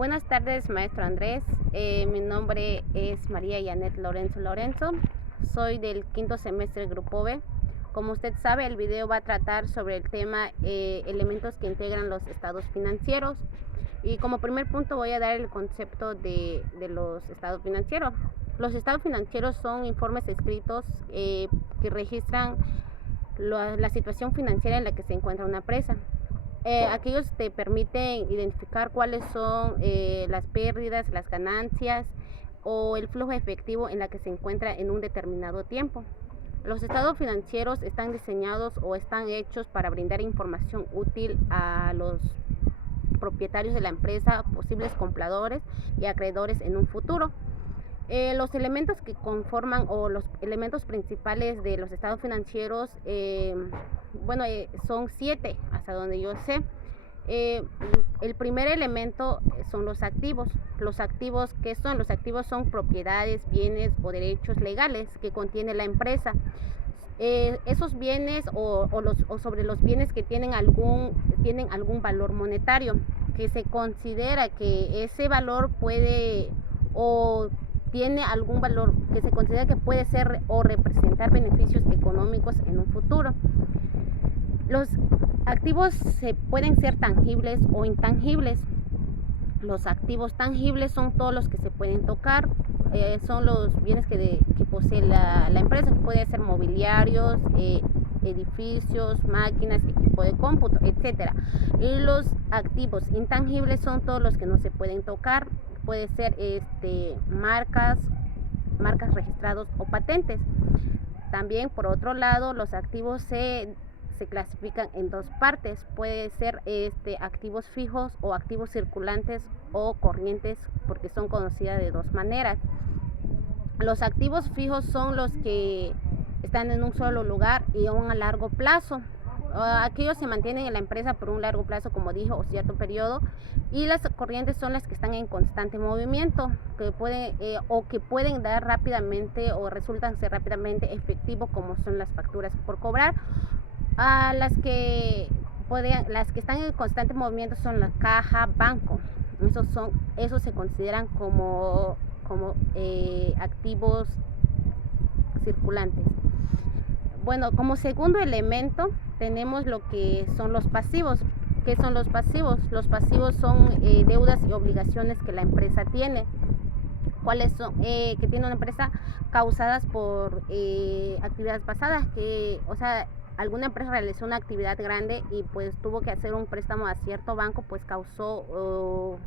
Buenas tardes, maestro Andrés. Mi nombre es María Yanet Lorenzo. Soy del quinto semestre Grupo B. Como usted sabe, el video va a tratar sobre el tema elementos que integran los estados financieros. Y como primer punto voy a dar el concepto de los estados financieros. Los estados financieros son informes escritos que registran la situación financiera en la que se encuentra una empresa. Aquellos te permiten identificar cuáles son las pérdidas, las ganancias o el flujo efectivo en la que se encuentra en un determinado tiempo. Los estados financieros están diseñados o están hechos para brindar información útil a los propietarios de la empresa, posibles compradores y acreedores en un futuro. Los elementos que conforman o los elementos principales de los estados financieros, son 7 hasta donde yo sé. El primer elemento son los activos. Los activos, ¿qué son? Los activos son propiedades, bienes o derechos legales que contiene la empresa. Esos bienes o sobre los bienes que tienen algún valor monetario, que se considera que ese valor puede o tiene algún valor que se considera que puede ser o representar beneficios económicos en un futuro. Los activos pueden ser tangibles o intangibles. Los activos tangibles son todos los que se pueden tocar, son los bienes que posee la empresa, que puede ser mobiliarios, edificios, máquinas, equipo de cómputo, etcétera. Y los activos intangibles son todos los que no se pueden tocar, puede ser marcas registradas o patentes. También, por otro lado, los activos se clasifican en dos partes. Puede ser activos fijos o activos circulantes o corrientes, porque son conocidas de dos maneras. Los activos fijos son los que están en un solo lugar y a largo plazo. Aquellos se mantienen en la empresa por un largo plazo, como dijo, o cierto periodo, y las corrientes son las que están en constante movimiento, que pueden dar rápidamente o resultan ser rápidamente efectivos, como son las facturas por cobrar. Las que están en constante movimiento son la caja, banco. Esos se consideran como activos circulantes. Bueno, como segundo elemento tenemos lo que son los pasivos. ¿Qué son los pasivos? Los pasivos son deudas y obligaciones que la empresa tiene. ¿Cuáles son? Que tiene una empresa causadas por actividades pasadas, alguna empresa realizó una actividad grande y pues tuvo que hacer un préstamo a cierto banco, pues causó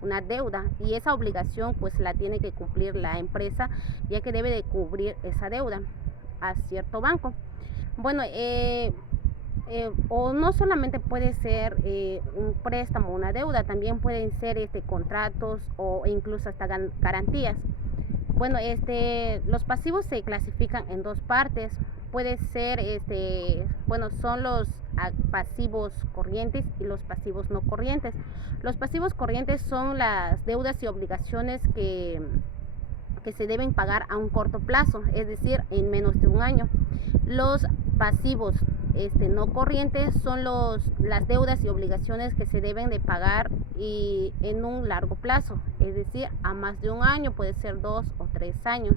una deuda, y esa obligación pues la tiene que cumplir la empresa, ya que debe de cubrir esa deuda a cierto banco. Bueno, o no solamente puede ser un préstamo o una deuda, también pueden ser contratos o incluso hasta garantías. Bueno, los pasivos se clasifican en dos partes. Puede ser, son los pasivos corrientes y los pasivos no corrientes. Los pasivos corrientes son las deudas y obligaciones que se deben pagar a un corto plazo, es decir, en menos de un año. Los pasivos no corrientes son las deudas y obligaciones que se deben de pagar y en un largo plazo, es decir, a más de un año, puede ser 2 o 3 años.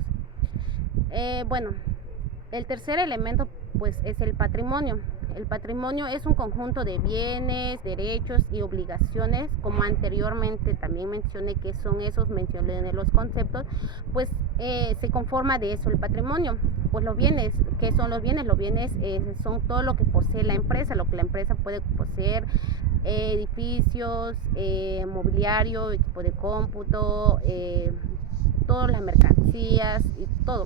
El tercer elemento pues es el patrimonio. El patrimonio es un conjunto de bienes, derechos y obligaciones, como anteriormente también mencioné que son esos, mencioné los conceptos, pues se conforma de eso el patrimonio. Pues los bienes, ¿qué son los bienes? Los bienes son todo lo que posee la empresa, lo que la empresa puede poseer, edificios, mobiliario, equipo de cómputo, todas las mercancías y todo,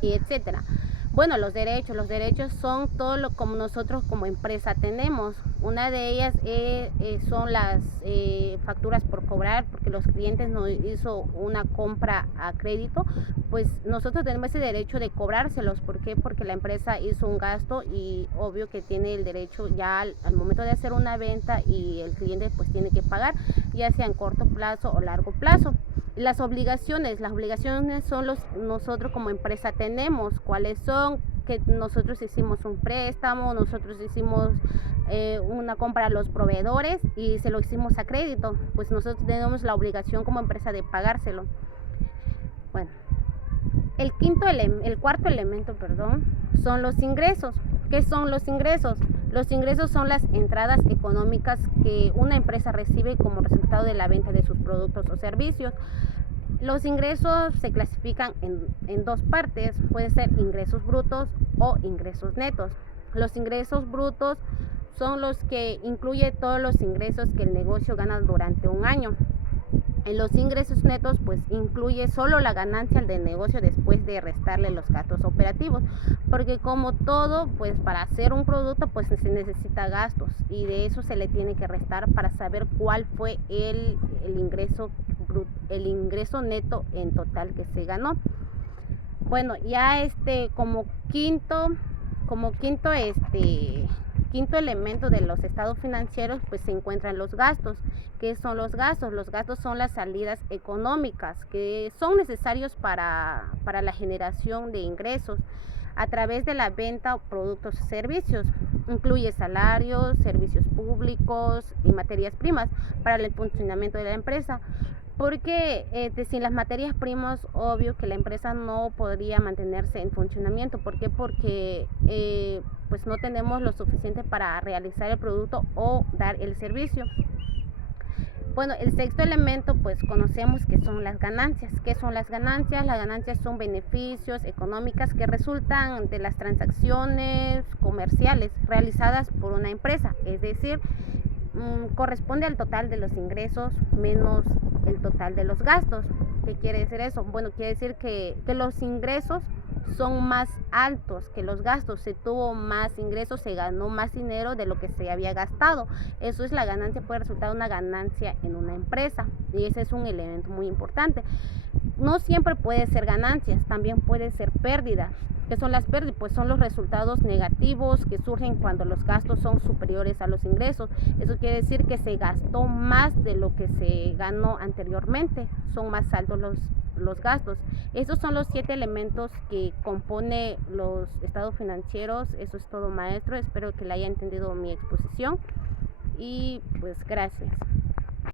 y etcétera. Bueno, los derechos son todo lo como nosotros como empresa tenemos. Una de ellas son las facturas por cobrar, porque los clientes nos hizo una compra a crédito, pues nosotros tenemos ese derecho de cobrárselos. ¿Por qué? Porque la empresa hizo un gasto y obvio que tiene el derecho ya al momento de hacer una venta, y el cliente pues tiene que pagar, ya sea en corto plazo o largo plazo. Las obligaciones son nosotros como empresa tenemos. ¿Cuáles son? Que nosotros hicimos un préstamo, nosotros hicimos una compra a los proveedores y se lo hicimos a crédito, pues nosotros tenemos la obligación como empresa de pagárselo. Bueno, el cuarto elemento, son los ingresos. ¿Qué son los ingresos? Los ingresos son las entradas económicas que una empresa recibe como resultado de la venta de sus productos o servicios. Los ingresos se clasifican en dos partes, puede ser ingresos brutos o ingresos netos. Los ingresos brutos son los que incluye todos los ingresos que el negocio gana durante un año. En los ingresos netos, pues incluye solo la ganancia del negocio después de restarle los gastos operativos, porque como todo, pues para hacer un producto, pues se necesita gastos y de eso se le tiene que restar para saber cuál fue el ingreso neto en total que se ganó. Bueno, ya quinto elemento de los estados financieros, pues se encuentran los gastos. ¿Qué son los gastos? Los gastos son las salidas económicas que son necesarios para la generación de ingresos a través de la venta de productos y servicios. Incluye salarios, servicios públicos y materias primas para el funcionamiento de la empresa. Porque sin las materias primas, obvio que la empresa no podría mantenerse en funcionamiento. ¿Por qué? Porque pues no tenemos lo suficiente para realizar el producto o dar el servicio. Bueno, el sexto elemento, pues conocemos que son las ganancias. ¿Qué son las ganancias? Las ganancias son beneficios económicos que resultan de las transacciones comerciales realizadas por una empresa, es decir, corresponde al total de los ingresos menos el total de los gastos. ¿Qué quiere decir eso? Bueno, quiere decir que los ingresos son más altos que los gastos. Se tuvo más ingresos, se ganó más dinero de lo que se había gastado. Eso es la ganancia, puede resultar una ganancia en una empresa y ese es un elemento muy importante. No siempre puede ser ganancias, también puede ser pérdidas. ¿Qué son las pérdidas? Pues son los resultados negativos que surgen cuando los gastos son superiores a los ingresos. Eso quiere decir que se gastó más de lo que se ganó anteriormente, son más altos los gastos. Esos son los 7 elementos que compone los estados financieros. Eso es todo, maestro. Espero que le haya entendido mi exposición y pues gracias.